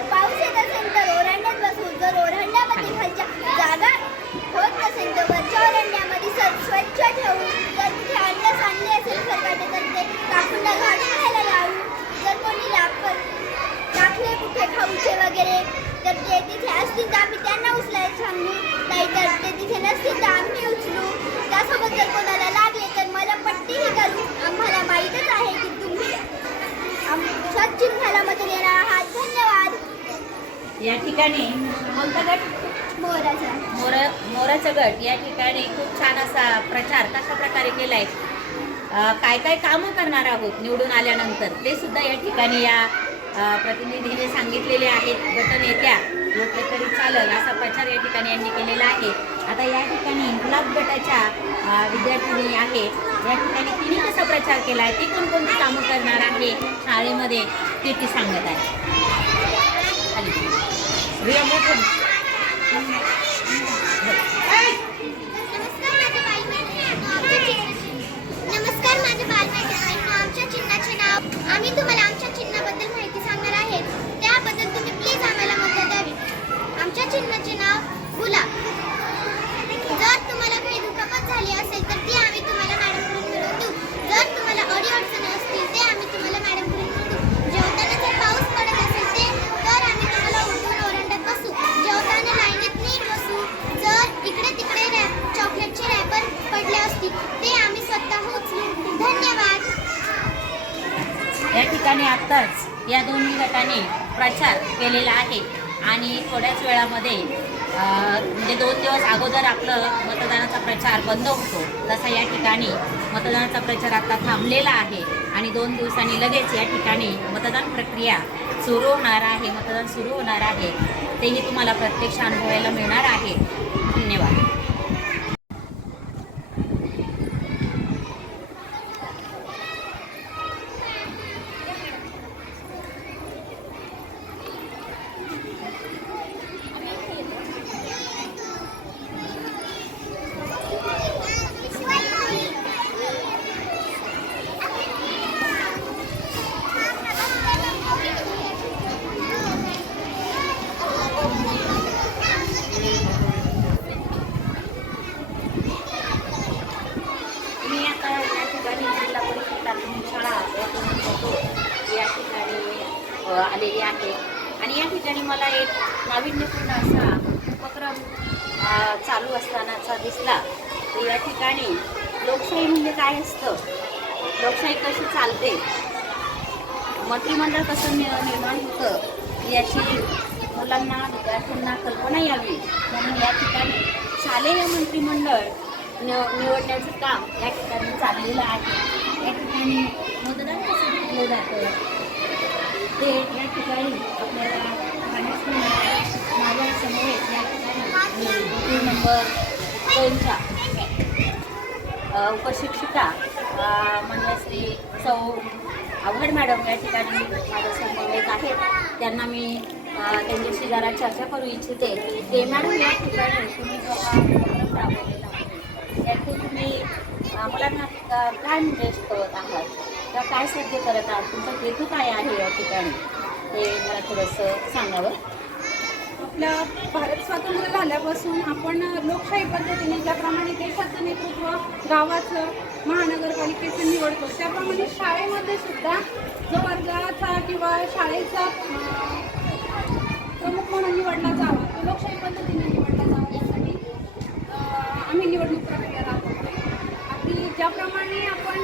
जर पाऊस येत असेल तर ओरंड्यात बसून जर ओरंड्यामध्ये खालच्या जागा होत नसेल तर वरच्या ओरंड्यामध्ये सर स्वच्छ ठेवून जर कुठे अंडा सांडले असेल खरकाटे तर ते काकूंना घालून खायला लावू जर कोणी लापर टाकले कुठे खाऊचे वगैरे तर ते तिथे असतील तर आम्ही त्यांना उचलायला सांगू. नाही तर ते तिथे नसतील तर आम्ही उचलू. त्यासोबत जर कोणाला लागले तर मला पट्टीही करू. आम्हाला माहीतच आहे की तुम्ही स्वच्छ घालामध्ये येणार आहात. या ठिकाणी कोणता गट? मोराचा. मोर मोराचं गट. या ठिकाणी खूप छान असा प्रचार कशा प्रकारे केलाय? अं, काय काय कामं करणार आहोत निवडून आल्यानंतर? ते सुद्धा या ठिकाणी या प्रतिनिधीने सांगितलेले आहेत. गटनेत्या म्हटले तरी चालेल असा प्रचार या ठिकाणी यांनी केलेला आहे. आता या ठिकाणी गुलाब गटाच्या विद्यार्थिनी आहे. या ठिकाणी तिने कसा प्रचार केला आहे ती कोणकोणती कामं करणार आहे? शाळेमध्ये ते ती सांगत आहे. રે મોટું प्रचार केलेला आहे. आणि थोड्याच वेळामध्ये म्हणजे दोन दिवस अगोदर आपलं मतदानाचा प्रचार बंद होतो. तसा या ठिकाणी मतदानाचा प्रचार आता थांबलेला आहे. आणि दोन दिवसांनी लगेच या ठिकाणी मतदान प्रक्रिया सुरू होणार आहे. मतदान सुरू होणार आहे. तेही तुम्हाला प्रत्यक्ष अनुभवायला मिळणार आहे. धन्यवाद. आलेली आहे. आणि या ठिकाणी मला एक नाविन्यपूर्ण असा उपक्रम चालू असतानाचा दिसला. तर या ठिकाणी लोकशाही म्हणजे काय असतं? लोकशाही कशी चालते? मंत्रिमंडळ कसं नि निर्माण होतं? याची मुलांना विद्यार्थ्यांना कल्पना यावी. म्हणून या ठिकाणी शालेय मंत्रिमंडळ निव निवडण्याचं काम या ठिकाणी चाललेलं आहे. या ठिकाणी मतदान कसं घेतलं जातं? ते या ठिकाणी आपल्याला पाहण्यास माझ्या या ठिकाणी नंबर दोनच्या उपशिक्षिका अ, म्हणजे सौ आव्हाड मॅडम या ठिकाणी माझ्या समवेत आहेत. त्यांना मी त्यांच्याशी जरा चर्चा करू इच्छिते. ते मॅडम या ठिकाणी तुम्ही जो हा उपक्रम राबवलेला आहे त्यातून तुम्ही मुलांना काय निर्देश करत आहात. किंवा काय साध्य करत आहात? तुमचा हेतू काय आहे या ठिकाणी? ते मला थोडंसं सांगावं आपल्या भारत स्वातंत्र्य झाल्यापासून आपण लोकशाही पद्धतीने ज्याप्रमाणे देशाचं नेतृत्व गावाचं महानगरपालिकेचं निवडतो त्याप्रमाणे शाळेमध्ये सुद्धा जो वर्गाचा किंवा शाळेचा प्रमुख म्हणून निवडला जावा. तो लोकशाही पद्धतीने निवडला जावा. यासाठी आम्ही निवडणूक प्रक्रिया राबवतो अगदी ज्याप्रमाणे आपण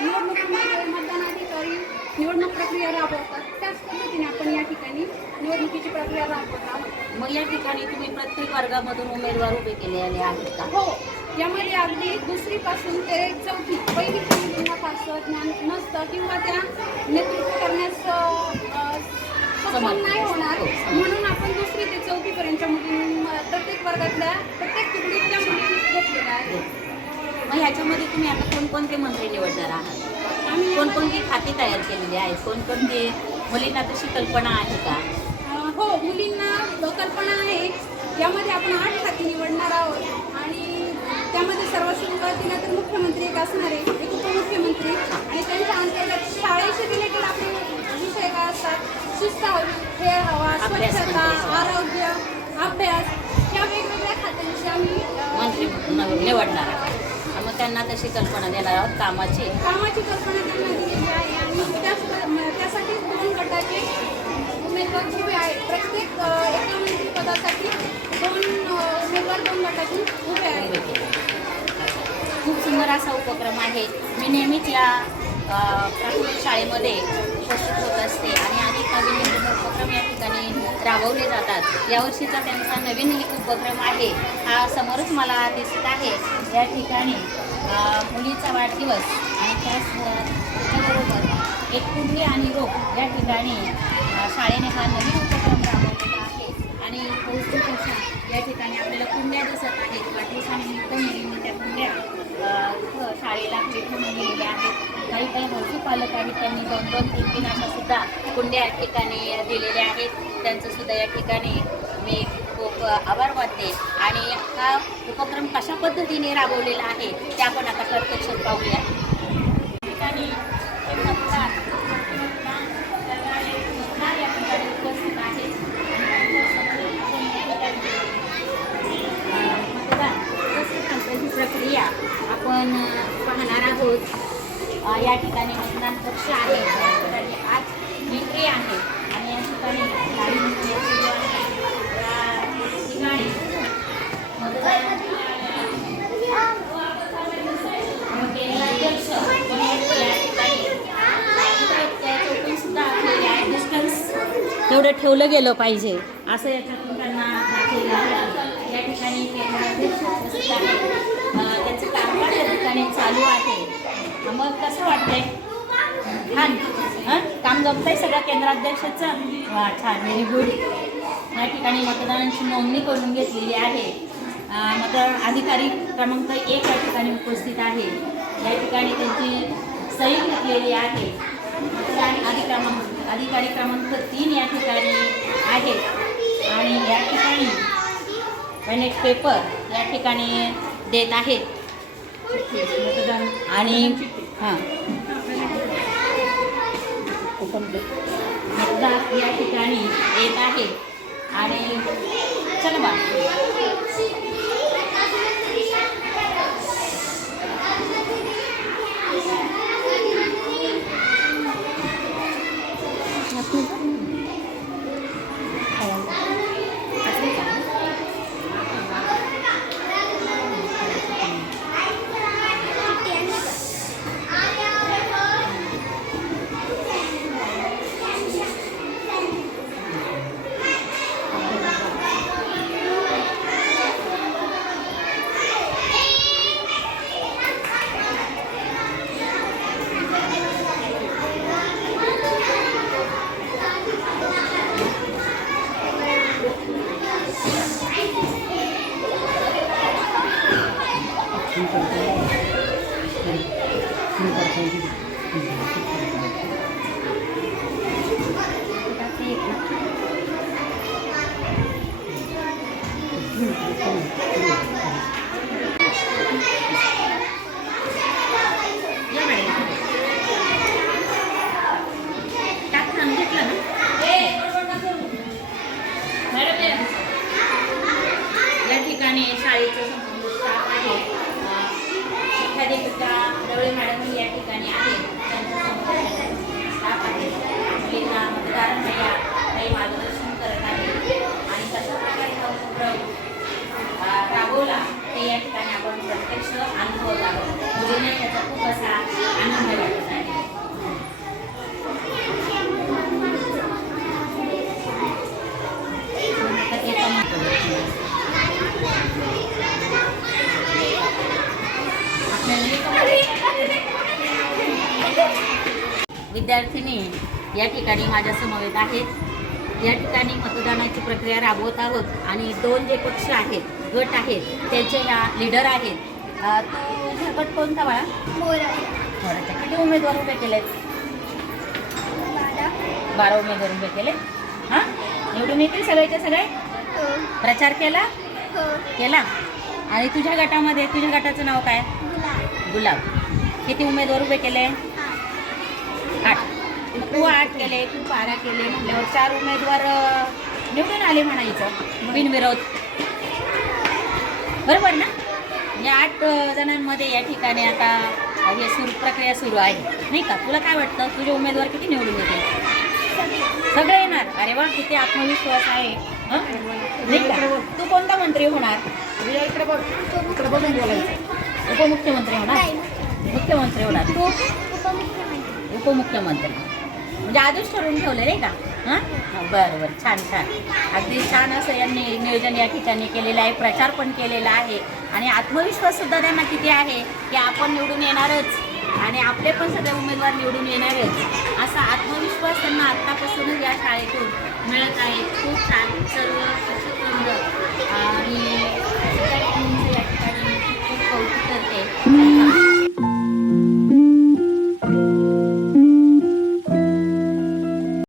निवडणुकीमध्ये मतदान अधिकारी निवडणूक प्रक्रिया राबवतात त्याच पद्धतीने आपण या ठिकाणी निवडणुकीची प्रक्रिया राबवत आहोत. मग या ठिकाणी तुम्ही प्रत्येक वर्गामधून उमेदवार उभे केलेले आहेत का? हो. यामध्ये अगदी दुसरीपासून ते चौथी पहिली मुलींना फारसं ज्ञान नसतं किंवा त्या नेतृत्व करण्यास सक्षम नाही होणार. म्हणून आपण दुसरी ते चौथीपर्यंतच्या मुली प्रत्येक वर्गातल्या प्रत्येक तुकडीतल्या मुली घेतलेल्या आहेत मग ह्याच्यामध्ये तुम्ही आता कोणकोणते मंत्री निवडणार आहात? आम्ही कोणकोणती खाती तयार केलेली आहेत? कोणकोणती मुलींना तशी कल्पना आहे का? हो मुलींना कल्पना आहे यामध्ये आपण आठ खाती निवडणार आहोत. आणि त्यामध्ये सर्वात सुरुवातीला तर मुख्यमंत्री एक असणार आहे एक उपमुख्यमंत्री. आणि त्यांच्या अंतर्गत शाळेशी रिलेटेड आपले काय असतात शिस्त हवी खेळ हवा स्वच्छता आरोग्य अभ्यास या वेगवेगळ्या खात्यांची आम्ही मंत्री निवडणार आहोत. मग त्यांना तशी कल्पना देणार आहोत कामाची. कामाची कल्पना त्यांना दिलेली आहे. आणि त्याच त्यासाठी दोन गटाचे उमेदवार उभे आहेत. प्रत्येक एका मंत्रिपदासाठी दोन उमेदवार दोन गटातून उभे आहेत. खूप सुंदर असा उपक्रम आहे. मी नेहमीच या प्राथमिक शाळेमध्ये उपस्थित होत असते आणि अनेक नवीन नवीन उपक्रम या ठिकाणी राबवले जातात. यावर्षीचा त्यांचा नवीन एक उपक्रम आहे. हा समोरच मला दिसत आहे. या ठिकाणी मुलीचा वाढदिवस आणि त्याच त्याच्याबरोबर एक कुंडली आणि रोप या ठिकाणी शाळेने हा नवीन उपक्रम राबवलेला आहे. आणि पौष्टिक या ठिकाणी आपल्याला कुंड्या दिसत आहेत. वाढदिवसानिमित्त मुलींनी त्या कुंड्या इथं शाळेला भेट म्हणून दिलेल्या आहेत काही काही हौशी पालक आहेत त्यांनी दोन दोन तीन तीन अशा सुद्धा कुंड्या या ठिकाणी दिलेल्या आहेत. त्यांचं सुद्धा या ठिकाणी मी खूप आभार मानते. आणि हा उपक्रम कशा पद्धतीने राबवलेला आहे ते आपण आता प्रत्यक्षात पाहूया. ठिकाणी हे मतदार मतदान करणारे मतदार या ठिकाणी उपस्थित आहेत आणि त्यांच्यासमोर अं, मतदान कसं चालतं ही प्रक्रिया आपण पाहणार आहोत या ठिकाणी मतदान कक्ष आहे. आज विक्री आहे. आणि या ठिकाणी म्हणजे ठिकाणी. सुद्धा तेवढं ठेवलं गेलं पाहिजे. असं याच्यातून त्यांना या ठिकाणी केंद्राध्यक्ष उपस्थित आहेत अं, त्यांचं कामकाज चालू आहे. मग कसं वाटतंय? छान. हां? काम जमतंय सगळं केंद्राध्यक्षाचं? वा छान. व्हेरी गुड या ठिकाणी मतदानाची नोंदणी करून घेतलेली आहे. मतदान अधिकारी क्रमांक एक या ठिकाणी उपस्थित आहे. या ठिकाणी त्यांची सही घेतलेली आहे. मतदान अधिक्रमांक अधिकारी क्रमांक तीन या ठिकाणी आहे. आणि या ठिकाणी बॅलेट पेपर या ठिकाणी देत आहेत. आणि हां. मतदार या ठिकाणी येत आहे. आणि चल बा. मुख्याध्यापिका रवळे मॅडम या ठिकाणी आहेत त्यांच्यासमोर स्टाफ आहे मुलींना मतदारांना काही मार्गदर्शन करत आहे आणि कशा प्रकारे हा उपक्रम अं, राबवला ते या ठिकाणी आपण प्रत्यक्ष अनुभवत आहोत मुलींना त्याचा खूप असा आनंद वाटत आहे तर ते पण विद्यार्थिनी या ठिकाणी माझ्या समवेत आहेत. या ठिकाणी मतदानाची प्रक्रिया राबवत आहोत आणि दोन जे पक्ष आहेत गट आहेत त्यांचे या लीडर आहेत. तुझा गट कोणता बाळा? थोडासा किती उमेदवार उभे केलेत? बारा. उमेदवार उभे केले हां? निवडून येतील सगळ्याचे सगळे? प्रचार केला? केला? आणि तुझ्या गटामध्ये तुझ्या गटाचं नाव काय? गुलाब. किती उमेदवार उभे केले? आठ. तू आठ केले तू बारा केले म्हटल्यावर चार उमेदवार निवडून आले म्हणायचं. बिनविरोध. बरोबर ना? या आठ जणांमध्ये या ठिकाणी आता हे सुरू प्रक्रिया सुरू आहे. नाही का? तुला काय वाटतं? तुझे उमेदवार किती निवडून येतील? सगळे येणार. अरे वा किती आत्मविश्वास आहे. हं? नाही का? तू कोणता मंत्री होणार? इकडे बघ. इकडे बघून बोलायचं. उपमुख्यमंत्री होणार? मुख्यमंत्री होणार. तू उपमुख्यमंत्री. उपमुख्यमंत्री. म्हणजे आधीच ठरवून ठेवलं नाही का? हां? हो, बरं बरं. छान छान. अगदी छान असं यांनी नियोजन या ठिकाणी केलेलं आहे प्रचार पण केलेला आहे. आणि आत्मविश्वाससुद्धा त्यांना किती आहे की आपण निवडून येणारच. आणि आपले पण सगळे उमेदवार निवडून येणारच. असा आत्मविश्वास त्यांना आत्तापासूनच या शाळेतून मिळत आहे. खूप छान. सर्व शिक्षक आणि